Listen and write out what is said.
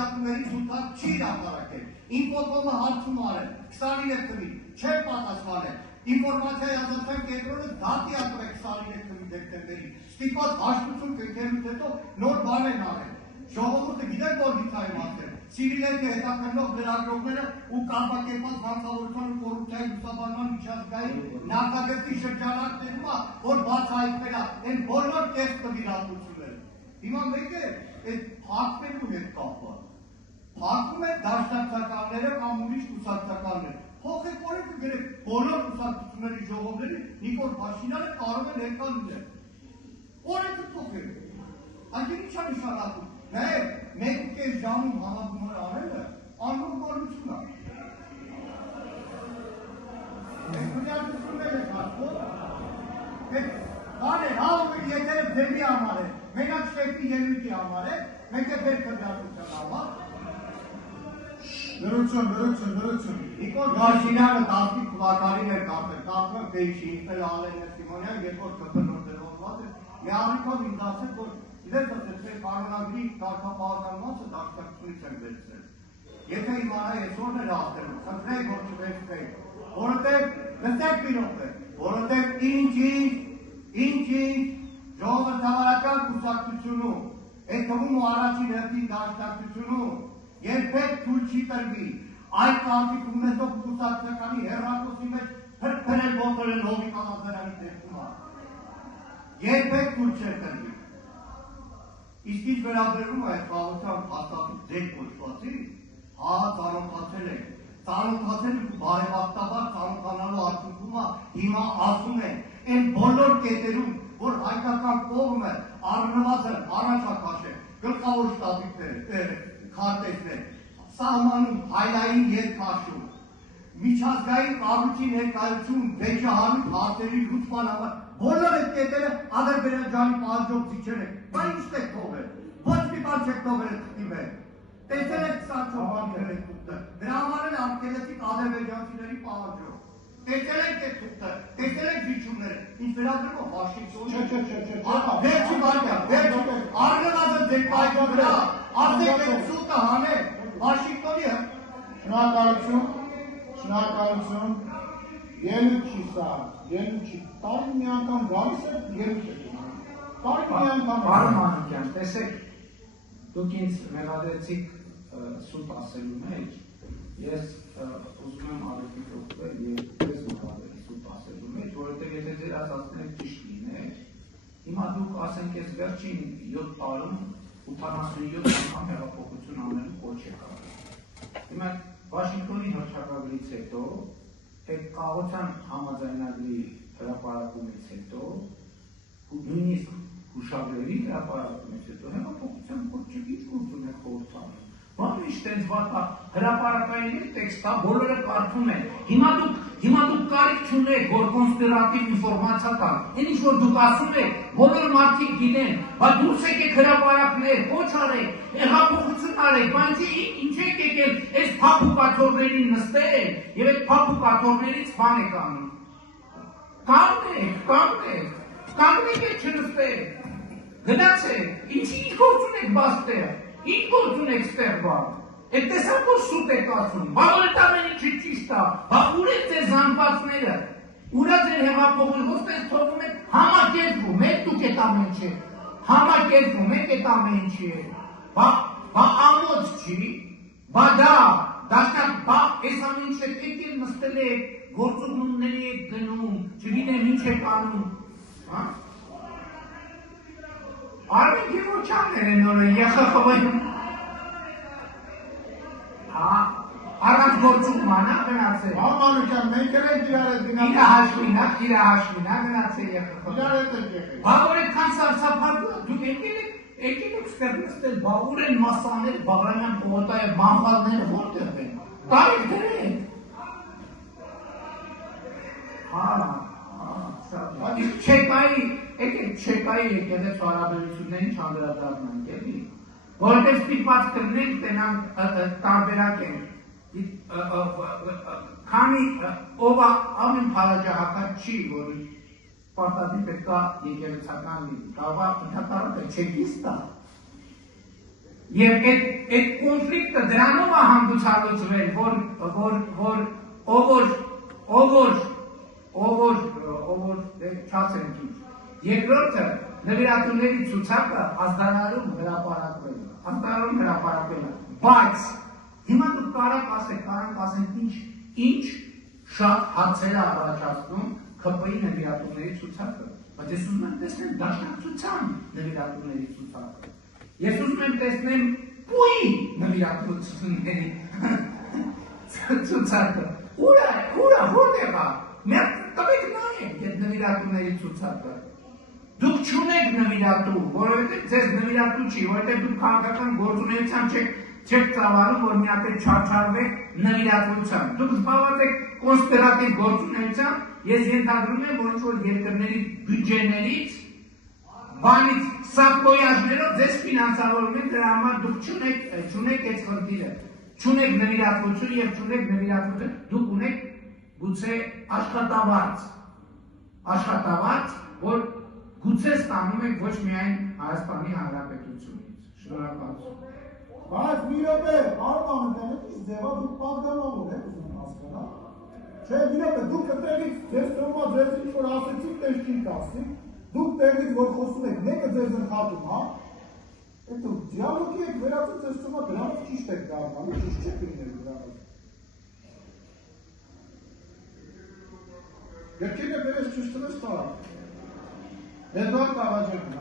քննադատների ցուցակ չի հրապարակել։ Ինֆոկոմը հարցում արել, 29 թվի, չէ պատասխանել։ Ինֆորմացիայի ազատության կենտրոնը դատի ակրել 29 թվի դեկտեմբերի։ Ստիպված հաշտություն կնքելուց հետո նոր բան են արել։ Ժողովուրդը գիտեք որ գիտա իմացել։ Սիվիլների հետաքննող լրագրողները ու կազմակերպված հանցավորության ու կոռուպցիայի լուսաբանման միջազգային նախագծի շրջանակներում որ բացահայտվել է այն բոլոր կես տվյալությունները։ Հիմա մեկ է այդ փակվելու հետ կապված։ Փակում են դաշնակցականները կամ ուրիշ կուսակցականներ։ Փոխեք օրենքը գրեք բոլոր կուսակցությունների ժողովների Նիկոլ Փաշինյանը կարող է ներկա լինել։ Օրենքը փոխեք։ Այդ ինչ է նշանակում։ Նաև 1.5 ժամում համագումար անելը աննորմալություն է։ Քննադատություններ է հաշվում։ Բան է, հաղորդը եթերը ձերի համար է, մենակ շտեպի ելույթի համար է, մենք է ձեր քննադատության համար։ Լրություն։ Նիկոլ Փաշինյանը 15 թվականին էր կապել, կապել Բեյշի, ինքնել Ալեն Սիմոնյան, երբ որ կփնորձելով է, մի առիքով ինձ ասել, որ Դες ասել կանոնագրի կարգապահական մասը դաշնակցությունից են վերցրել։ Եթե իմանա այսօրն էր ասելու, խնդրեք որ չվերցնեք, որովհետև լսեք մի րոպե, որովհետև ինչ ժողովրդավարական կուսակցությունում, այդ թվում ու առաջին հերթին դաշնակցությունում երբեք թույլ չի տրվի այդ կանտիկ ունեցող կուսակցականի հեռախոսի մեջ փրփրել ոտորել հողի կամազարանի դեպքում։ Երբեք թույլ չի տրվի։ Իսկ ինչ վերաբերում է այդ խաղության հաստատում ձեր կոչվածի, հա ծանոթացել եք ու բարեբախտաբար ծանոթանալու արդյունքում հիմա ասում են այն բոլոր կետերում, որ հայկական կողմը առնվազն առաջ է քաշել գլխավոր շտաբներ, քարտեզներ, սահմանում հայլային երկաշում, միջազգային կառույցի ներկայություն վեճահարույց հարցերի լուծման համար բոլոր այդ կետերը Ադրբեջանի պահանջող ձիչեր են, բայց ինչ եք թողել, ոչ մի բան չեք թողել խտի մեջ, տեսել եք 24 բանքեր եք թուղթը, դրա համար էլ արգելեցիք ադրբեջանցիների պահանջող, տեսել եք այդ թուղթը, տեսել եք զիջումները, ինչ վերաբերում է Վաշինգտոնի, վերջի վարկյա, առնվազն ձեր կայքի վրա, ասեք այդ սուտը հանեք, Վաշինգտոնի շնորհակալություն, ելույթ չի սա, ելույթ չի, տարի մի անգամ գալիս է, ելույթ է գնում, տարի մի անգամ։ Պարոն Մանուկյան, տեսեք, դուք ինձ մեղադրեցիք սուտ ասելու մեջ, ես ուզում եմ արեցիք օգտվել և ես մեղադրել սուտ ասելու մեջ, որովհետև եթե ձեր ասածները ճիշտ լիներ, հիմա դուք ասենք ես վերջին 7 տարում 87 անգամ հեղափոխություն անելու կոչ եք արել։ Հիմա Վաշինգտոնի հռչակագրից հետո, այդ կառավարության համաձայնագրի հրապարակումից հետո, նույնիսկ հուշագրերի հրապարակումից հետո, հեղափոխության կոչ չեք ինչ գործ ունեք խորհրդանում։ Բանը ինչ տենց վատա հրապարակային տեքստա բոլորը կարդում են։ Հիմա դուք կարիք չունեք, որ կոնսպիրատիվ ինֆորմացիա տան։ Այն ինչ որ դուք ասում եք, բոլոր մարդիկ գիտեն, բայց դուրս եկեք հրապարակներ, կոչ արեք, հեղափոխություն արեք, բայց ինչ եք եկել այս փափուկաթոռներին նստել եւ այդ փափուկաթոռներից բան եք անում։ Կանգնեք չնստեք։ Գնացեք, ինչ գործ ունեք բաստեր։ Ինչ գործ ունեք ստեղ բան, այդ տեսակ որ սուտ եք ասում, բաղորդ ամեն ինչը ճիշտ է, բա ուր եք ձեր զանգվածները, ուր է ձեր հեղափոխությունը, ոսպես թողում եք համակերպում, եք դուք այդ ամեն ինչը, համակերպում եք այդ ամեն ինչը, բա ամոց չի, բա դա, դաշնակ, բա այս ամեն ինչը եկել նստել եք, գործողությունների եք գնում, չգիտեմ ինչ եք անում, հա? Արմեն Գևորգյաններ են օրը ԵԽԽՎ-ում առանց գործուղման գնացել։ Մանուկյան, մենք էլ ենք իրար հետ գնացել։ Իր հաշվին գնացել ԵԽԽՎ։ Իրար հետ ենք եղել։ Բա որ այդքան սարսափարդու դուք եկել եք ստեղ նստել, բա ուր են մասաները, Բաղրամյան պողոտայի բանվալները որտեղ են։ Տարեք դրեք։ Չեկայի եկեղեցու հարաբերություններին չանդրադառնանք, էլի, որովհետև ստիպված կլինենք տենան տարբերակ են, քանի ով ամեն փալաջահակած չի, որ պարտադիր պետք է եկեղեցական լինի, կարող է ընդհանրապես չեկիստ է, Եվ այդ կոնֆլիկտը դրանով է հանդուցալուծվել, որ չասեմ ինչ։ Երկրորդը նվիրատուների ցուցակը ազդարարում հրապարակվել է, բայց հիմա դուք կարաք ասենք ինչ շատ հարցեր է առաջացնում ՔՊ-ի նվիրատուների ցուցակը, բայց ես ուզում եմ տեսնել դաշնակցության նվիրատուների ցուցակը, ես ուզում եմ տեսնեմ ՊՈՒ-ի նվիրատուների ցուցակը, որտեղ է, մեր տվեք նայեք այդ նվիրատուների ցուցակը, դուք չունեք նվիրատու, որովհետև ձեզ նվիրատու չի, որովհետև դուք քաղաքական գործունեությամբ չեք ծավալում, որ մի հատ չարչարվեք նվիրատվությամբ, դուք զբաղված եք կոնսպիրատիվ գործունեությամբ, ես ենթադրում եմ, որ ինչ-որ երկրների բյուջեներից, բանից, սապոյաժներով ձեզ ֆինանսավորում են, դրա համար դուք չունեք այդ խնդիրը, չունեք նվիրատվություն և չունեք նվիրատվություն, դուք ունեք գուցե աշխատավարձ, որ գուցե ստանում եք ոչ միայն Հայաստանի Հանրապետությունից, շնորհակալություն։ Բայց մի րոպե, պարոն Անտանետից ձևա դուք պատգամավոր եք ուզում հասկանալ։ Չէ, մի րոպե, դուք այդտեղից ձեզ թվում է ձեզ ինչ-որ ասեցիք, տես չի ասիք, դուք տեղից որ խոսում եք, մեկը ձեզ ընթատում, հա։ Այդ դուք դիալոգի եք վերածում, ձեզ թվում է դրանով ճիշտ եք դառնում, ճիշտ չեք լինել դրանով։ Երկիրը վերես ճիշտ ես տարավ։ Էդվարդ Աղաջակյան